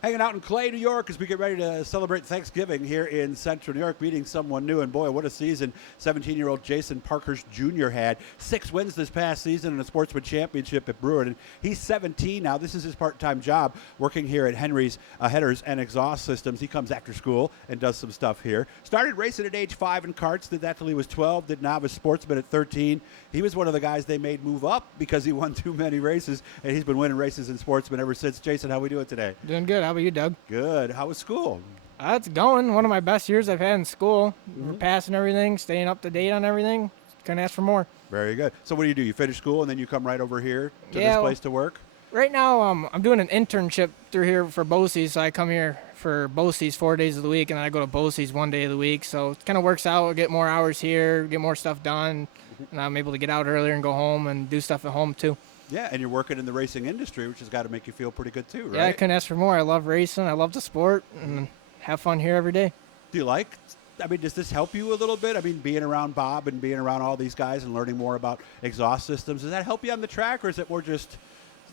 Hanging out in Clay, New York, as we get ready to celebrate Thanksgiving here in Central New York, meeting someone new. And boy, what a season 17-year-old Jason Parkhurst Jr. had. 6 wins this past season in a sportsman championship at Brewerton. He's 17 now. This is his part-time job, working here at Henry's Headers and Exhaust Systems. He comes after school and does some stuff here. Started racing at age 5 in karts, did that till he was 12, did novice sportsman at 13. He was one of the guys they made move up because he won too many races, and he's been winning races in sportsman ever since. Jason, how we doing today? Doing good. How about you, Doug? Good. How was school? It's going. One of my best years I've had in school. We're passing everything, staying up to date on everything. Couldn't ask for more. Very good. So what do? You finish school and then you come right over here to Yeah, this place to work? Right now, I'm doing an internship through here for BOCES, so I come here for BOCES 4 days of the week, and then I go to BOCES 1 day of the week. So it kind of works out. I get more hours here, get more stuff done, and I'm able to get out earlier and go home and do stuff at home too. Yeah, and you're working in the racing industry, which has got to make you feel pretty good too, right? Yeah, I couldn't ask for more. I love racing. I love the sport, and have fun here every day. Do you like, does this help you a little bit? I mean, being around Bob and being around all these guys and learning more about exhaust systems, does that help you on the track, or is it more just...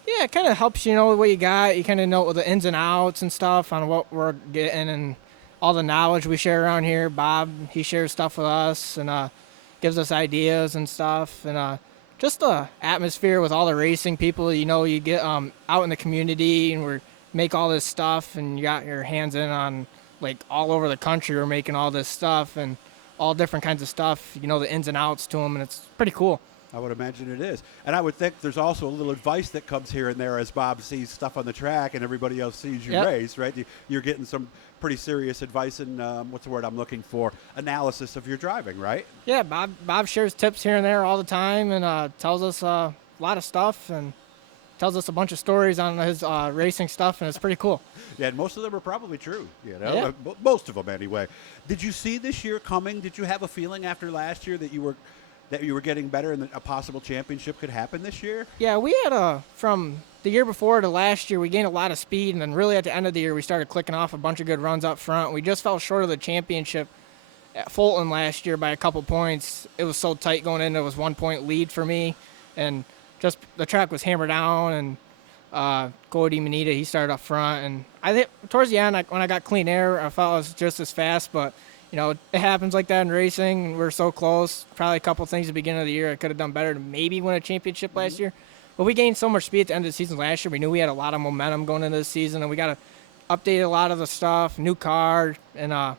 Yeah, it kind of helps you know what you got. You kind of know the ins and outs and stuff on what we're getting and all the knowledge we share around here. Bob, he shares stuff with us and gives us ideas and stuff. And just the atmosphere with all the racing people, you get out in the community and we make all this stuff and you got your hands in on, like, all over the country. We're making all this stuff and all different kinds of stuff, the ins and outs to them, and it's pretty cool. I would imagine it is. And I would think there's also a little advice that comes here and there as Bob sees stuff on the track and everybody else sees you race, right? You're getting some pretty serious advice and, what's the word I'm looking for, analysis of your driving, right? Yeah, Bob shares tips here and there all the time and tells us a lot of stuff and tells us a bunch of stories on his racing stuff, and it's pretty cool. Yeah, and most of them are probably true, Yeah. Most of them anyway. Did you see this year coming? Did you have a feeling after last year that you were getting better and that a possible championship could happen this year? Yeah, we had from the year before to last year, we gained a lot of speed, and then really at the end of the year, we started clicking off a bunch of good runs up front. We just fell short of the championship at Fulton last year by a couple points. It was so tight going in. It was 1 point lead for me, and just the track was hammered down, and Cody Manita, he started up front. And I think towards the end, when I got clean air, I felt I was just as fast, but it happens like that in racing. We're so close. Probably a couple things at the beginning of the year I could have done better to maybe win a championship last year. But we gained so much speed at the end of the season last year. We knew we had a lot of momentum going into this season, and we got to update a lot of the stuff, new car, and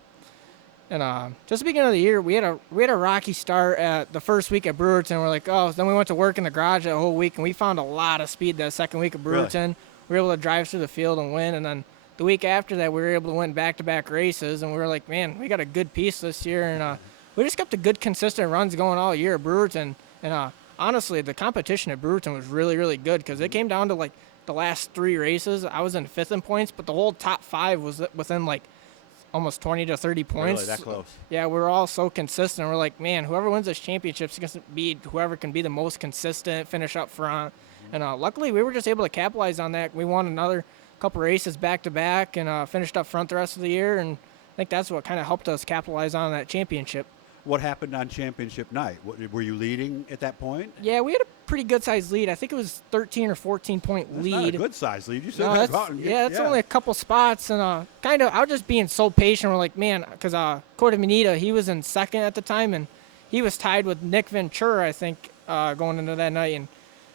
just the beginning of the year, we had a rocky start at the first week at Brewerton. We're like, then we went to work in the garage that whole week, and we found a lot of speed that second week of Brewerton. Really? We were able to drive through the field and win, and then the week after that, we were able to win back-to-back races, and we were like, man, we got a good piece this year, and we just kept the good, consistent runs going all year at Brewerton. And honestly, the competition at Brewerton was really, really good because it came down to, like, the last 3 races. I was in 5th in points, but the whole top 5 was within, like, almost 20 to 30 points. Really, that close? Yeah, we were all so consistent. We're like, man, whoever wins this championship is going to be whoever can be the most consistent, finish up front. And luckily, we were just able to capitalize on that. We won another couple races back-to-back and finished up front the rest of the year, and I think that's what kind of helped us capitalize on that championship. What happened on championship night? Were you leading at that point? Yeah, we had a pretty good-sized lead. I think it was 13 or 14-point lead. That's not a good-sized lead. You still No, got to go out and get, it's only a couple spots, and I was just being so patient. We're like, man, because Cody Manita, he was in second at the time, and he was tied with Nick Ventura, I think, going into that night, and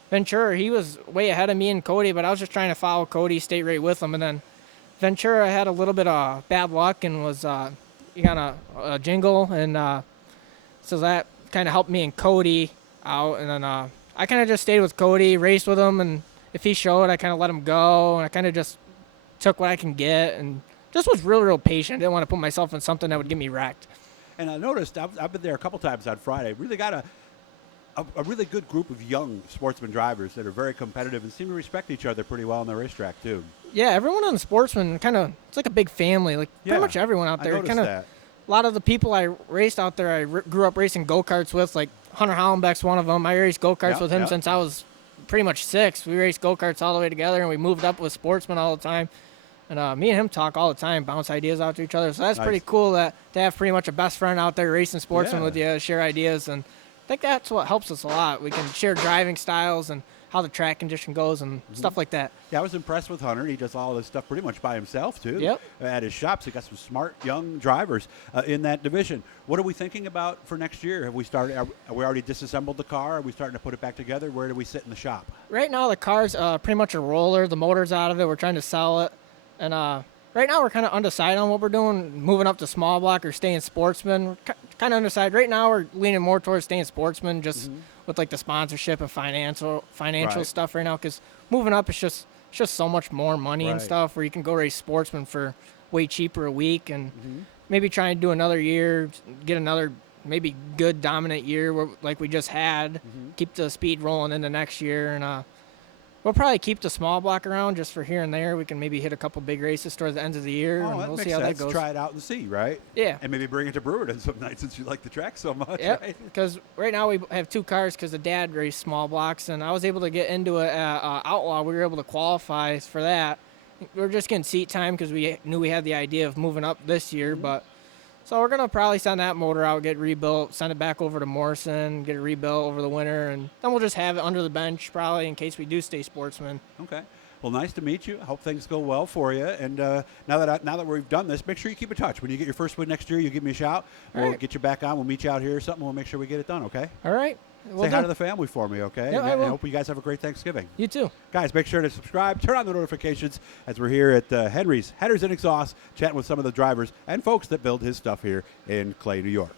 Ventura, he was way ahead of me and Cody, but I was just trying to follow Cody, stay right with him. And then Ventura had a little bit of bad luck and was he got a jingle, and so that kind of helped me and Cody out. And then I kind of just stayed with Cody, raced with him, and if he showed, I kind of let him go, and I kind of just took what I can get and just was real, real patient. I didn't want to put myself in something that would get me wrecked. And I noticed, I've been there a couple times on Friday, really got a really good group of young sportsman drivers that are very competitive and seem to respect each other pretty well on the racetrack, too. Yeah, everyone on the Sportsman it's like a big family. Like, pretty much everyone out there. I noticed that. A lot of the people I raced out there, I grew up racing go-karts with, like Hunter Hollenbeck's one of them. I raced go-karts with him since I was pretty much 6. We raced go-karts all the way together, and we moved up with Sportsman all the time. And me and him talk all the time, bounce ideas out to each other. So that's pretty cool to have pretty much a best friend out there racing Sportsman with you, share ideas, and I think that's what helps us a lot. We can share driving styles and how the track condition goes and stuff like that. Yeah, I was impressed with Hunter. He does all this stuff pretty much by himself, too. Yep. At his shops, he got some smart young drivers in that division. What are we thinking about for next year? Have we started? Are we already disassembled the car? Are we starting to put it back together? Where do we sit in the shop? Right now, the car's pretty much a roller. The motor's out of it. We're trying to sell it. And right now, we're kind of undecided on what we're doing, moving up to small block or staying sportsman. We're kind of undecided. Right now, we're leaning more towards staying sportsman just with like the sponsorship and financial Right. stuff right now, because moving up is just so much more money and Right. stuff where you can go race sportsman for way cheaper a week and maybe try and do another year, get another maybe good dominant year like we just had, keep the speed rolling into next year, and we'll probably keep the small block around just for here and there. We can maybe hit a couple big races towards the end of the year, and That we'll makes see how sense. that goes. Try it out and see, right? Yeah. And maybe bring it to Brewerton some nights since you like the track so much, Yep, right? because right now we have two cars because the dad raced small blocks, and I was able to get into it at Outlaw. We were able to qualify for that. We were just getting seat time because we knew we had the idea of moving up this year, but so we're going to probably send that motor out, get rebuilt, send it back over to Morrison, get it rebuilt over the winter, and then we'll just have it under the bench probably in case we do stay sportsman. Okay. Well, nice to meet you. I hope things go well for you. And now that we've done this, make sure you keep in touch. When you get your first win next year, you give me a shout. All We'll right. get you back on. We'll meet you out here or something. We'll make sure we get it done, okay? All right. Say hi to the family for me, okay? Yeah, And I will. hope you guys have a great Thanksgiving. You too. Guys, make sure to subscribe, turn on the notifications as we're here at Henry's Headers and Exhaust, chatting with some of the drivers and folks that build his stuff here in Clay, New York.